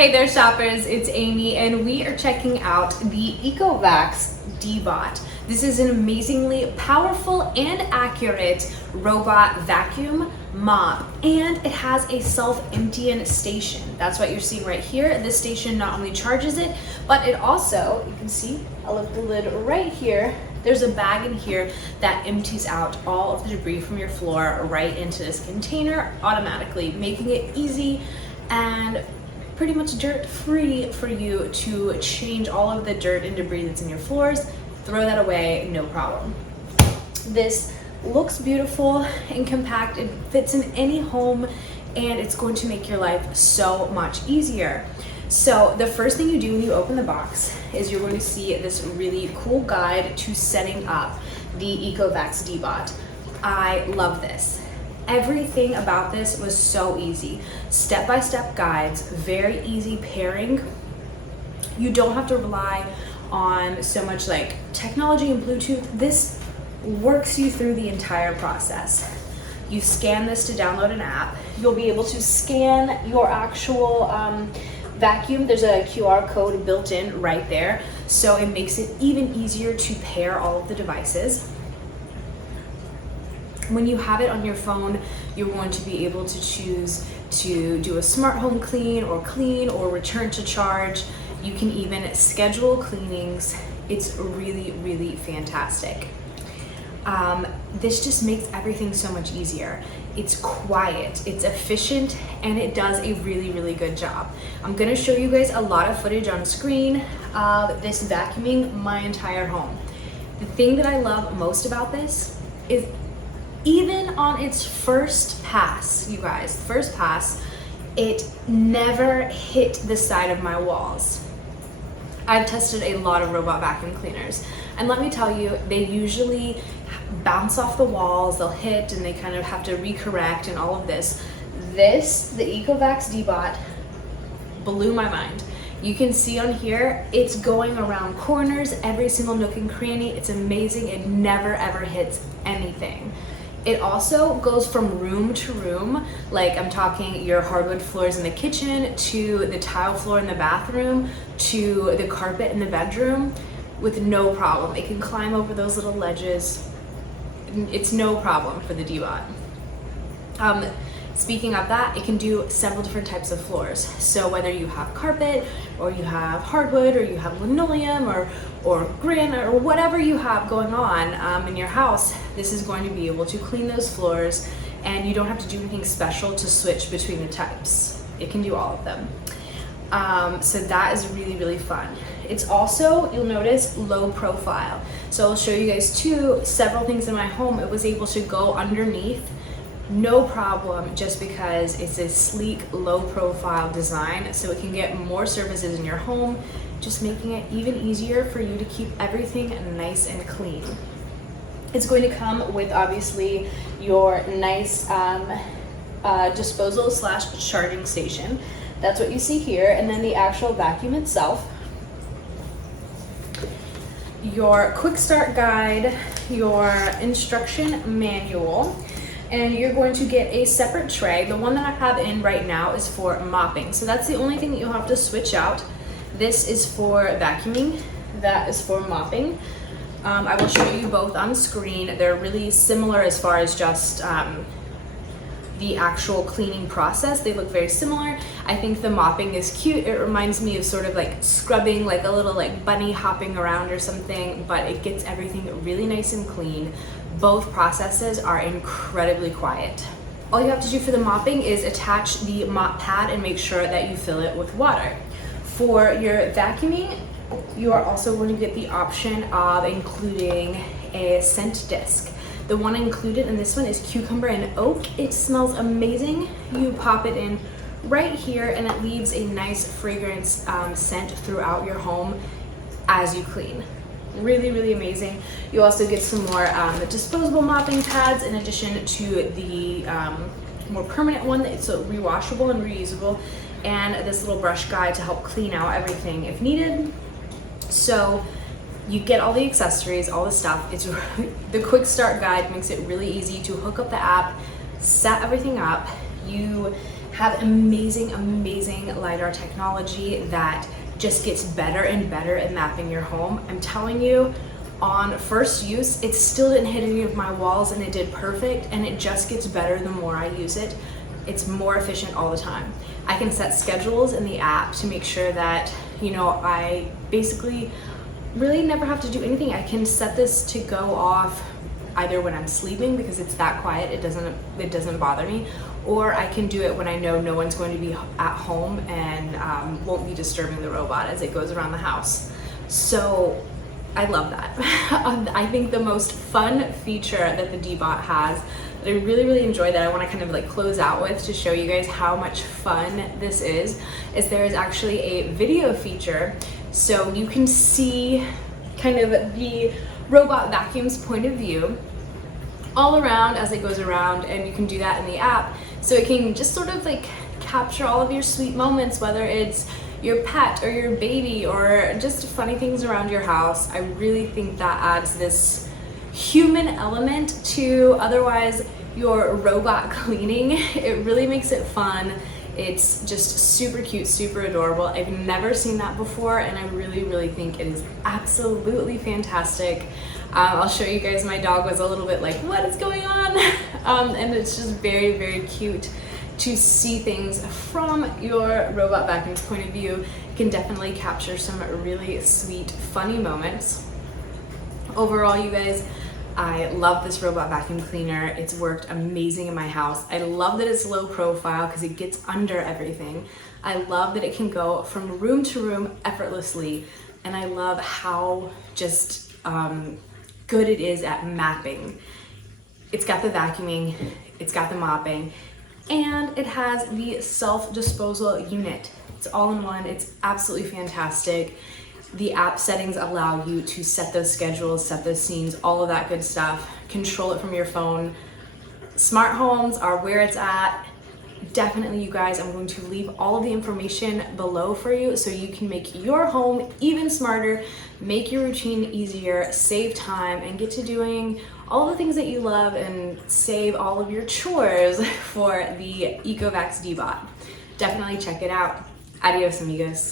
Hey there shoppers, it's Amy and we are checking out the Ecovacs DEEBOT. This is an amazingly powerful and accurate robot vacuum mop, and it has a self-emptying station. That's what you're seeing right here. This station not only charges it, but it also, you can see, I'll lift the lid right here. There's a bag in here that empties out all of the debris from your floor right into this container automatically, making it easy and pretty much dirt-free for you to change all of the dirt and debris that's in your floors. Throw that away, no problem. This looks beautiful and compact. It fits in any home and it's going to make your life so much easier. So the first thing you do when you open the box is you're going to see this really cool guide to setting up the Ecovacs DEEBOT. I love this. Everything about this was so easy. Step-by-step guides, very easy pairing. You don't have to rely on so much like technology and Bluetooth. This works you through the entire process. You scan this to download an app. You'll be able to scan your actual vacuum. There's a QR code built in right there, so it makes it even easier to pair all of the devices. When you have it on your phone, you're going to be able to choose to do a smart home clean or return to charge. You can even schedule cleanings. It's really, really fantastic. This just makes everything so much easier. It's quiet, it's efficient, and it does a really, really good job. I'm gonna show you guys a lot of footage on screen of this vacuuming my entire home. The thing that I love most about this is even on its first pass, you guys, first pass, it never hit the side of my walls. I've tested a lot of robot vacuum cleaners, and let me tell you, they usually bounce off the walls, they'll hit, and they kind of have to recorrect and all of this. The Ecovacs DEEBOT blew my mind. You can see on here, it's going around corners, every single nook and cranny. It's amazing. It never ever hits anything. It also goes from room to room, like I'm talking your hardwood floors in the kitchen to the tile floor in the bathroom to the carpet in the bedroom with no problem. It can climb over those little ledges. It's no problem for the DEEBOT. Speaking of that, it can do several different types of floors. So whether you have carpet or you have hardwood or you have linoleum or granite or whatever you have going on in your house, this is going to be able to clean those floors, and you don't have to do anything special to switch between the types. It can do all of them. So that is really, really fun. It's also, you'll notice, low profile. So I'll show you guys too, several things in my home. It was able to go underneath, no problem, just because it's a sleek, low profile design, so it can get more services in your home, just making it even easier for you to keep everything nice and clean. It's going to come with obviously your nice disposal / charging station. That's what you see here, and then the actual vacuum itself. Your quick start guide, your instruction manual, and you're going to get a separate tray. The one that I have in right now is for mopping, so that's the only thing that you'll have to switch out. This is for vacuuming, that is for mopping. I will show you both on screen. They're really similar as far as just the actual cleaning process. They look very similar. I think the mopping is cute. It reminds me of sort of like scrubbing, like a little like bunny hopping around or something, but it gets everything really nice and clean. Both processes are incredibly quiet. All you have to do for the mopping is attach the mop pad and make sure that you fill it with water. For your vacuuming, you are also going to get the option of including a scent disc. The one included in this one is cucumber and oak. It smells amazing. You pop it in right here and it leaves a nice fragrance scent throughout your home as you clean. Really, really amazing. You also get some more disposable mopping pads in addition to the more permanent one that's rewashable and reusable, and this little brush guide to help clean out everything if needed. So you get all the accessories, all the stuff. It's the quick start guide makes it really easy to hook up the app, set everything up. You have amazing, amazing LiDAR technology that just gets better and better at mapping your home. I'm telling you, on first use, it still didn't hit any of my walls and it did perfect, and it just gets better the more I use it. It's more efficient all the time. I can set schedules in the app to make sure that, you know, I basically really never have to do anything. I can set this to go off either when I'm sleeping because it's that quiet, it doesn't bother me, or I can do it when I know no one's going to be at home and won't be disturbing the robot as it goes around the house. So I love that. I think the most fun feature that the DEEBOT has that I really, really enjoy, that I want to kind of like close out with to show you guys how much fun this is there is actually a video feature. So you can see kind of the robot vacuum's point of view all around as it goes around, and you can do that in the app. So it can just sort of like capture all of your sweet moments, whether it's your pet or your baby or just funny things around your house. I really think that adds this human element to otherwise your robot cleaning. It really makes it fun. It's just super cute, super adorable. I've never seen that before, and I really, really think it is absolutely fantastic. I'll show you guys. My dog was a little bit like, what is going on? And it's just very, very cute to see things from your robot vacuum's point of view. It can definitely capture some really sweet, funny moments. Overall, you guys, I love this robot vacuum cleaner. It's worked amazing in my house. I love that it's low profile because it gets under everything. I love that it can go from room to room effortlessly. And I love how just good it is at mapping. It's got the vacuuming, it's got the mopping, and it has the self-disposal unit. It's all in one. It's absolutely fantastic. The app settings allow you to set those schedules, set those scenes, all of that good stuff. Control it from your phone. Smart homes are where it's at. Definitely, you guys, I'm going to leave all of the information below for you so you can make your home even smarter, make your routine easier, save time, and get to doing all the things that you love and save all of your chores for the Ecovacs DEEBOT. Definitely check it out. Adios, amigos.